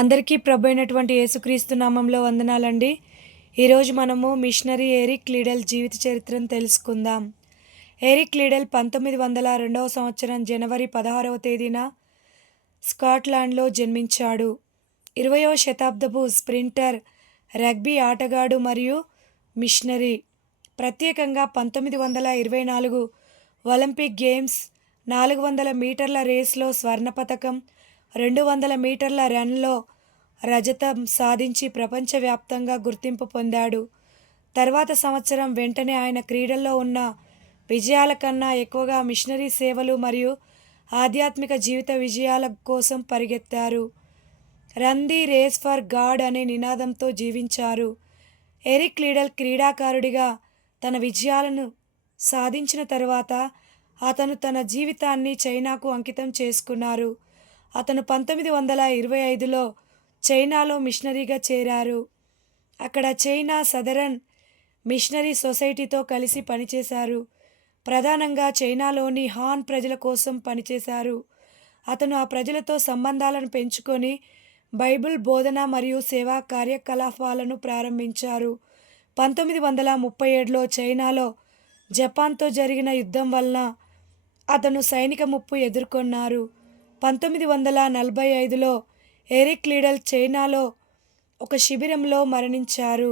అందరికీ ప్రభైనటువంటి యేసుక్రీస్తు నామంలో వందనాలండి. ఈరోజు మనము మిషనరీ ఎరిక్ లిడల్ జీవిత చరిత్రను తెలుసుకుందాం. ఎరిక్ లిడల్ 1902 సంవత్సరం జనవరి 16వ తేదీన స్కాట్లాండ్లో జన్మించాడు. 20వ శతాబ్దపు స్ప్రింటర్, రగ్బీ ఆటగాడు మరియు మిషనరీ. ప్రత్యేకంగా 1924 ఒలింపిక్ గేమ్స్ 400 మీటర్ల రేస్లో స్వర్ణ పతకం, 200 మీటర్ల రన్లో రజతం సాధించి ప్రపంచవ్యాప్తంగా గుర్తింపు పొందాడు. తర్వాత సంవత్సరం వెంటనే ఆయన క్రీడల్లో ఉన్న విజయాల కన్నా ఎక్కువగా మిషనరీ సేవలు మరియు ఆధ్యాత్మిక జీవిత విజయాల కోసం పరిగెత్తారు. Run the race for God అనే నినాదంతో జీవించారు. ఎరిక్ లిడల్ క్రీడాకారుడిగా తన విజయాలను సాధించిన తర్వాత అతను తన జీవితాన్ని చైనాకు అంకితం చేసుకున్నారు. అతను 1925లో చైనాలో మిషనరీగా చేరారు. అక్కడ చైనా సదరన్ మిషనరీ సొసైటీతో కలిసి పనిచేశారు. ప్రధానంగా చైనాలోని హాన్ ప్రజల కోసం పనిచేశారు. అతను ఆ ప్రజలతో సంబంధాలను పెంచుకొని బైబిల్ బోధన మరియు సేవా కార్యకలాపాలను ప్రారంభించారు. 1937లో చైనాలో జపాన్తో జరిగిన యుద్ధం వలన అతను సైనిక ముప్పు ఎదుర్కొన్నారు. 1945లో ఎరిక్ లిడల్ చైనాలో ఒక శిబిరంలో మరణించారు.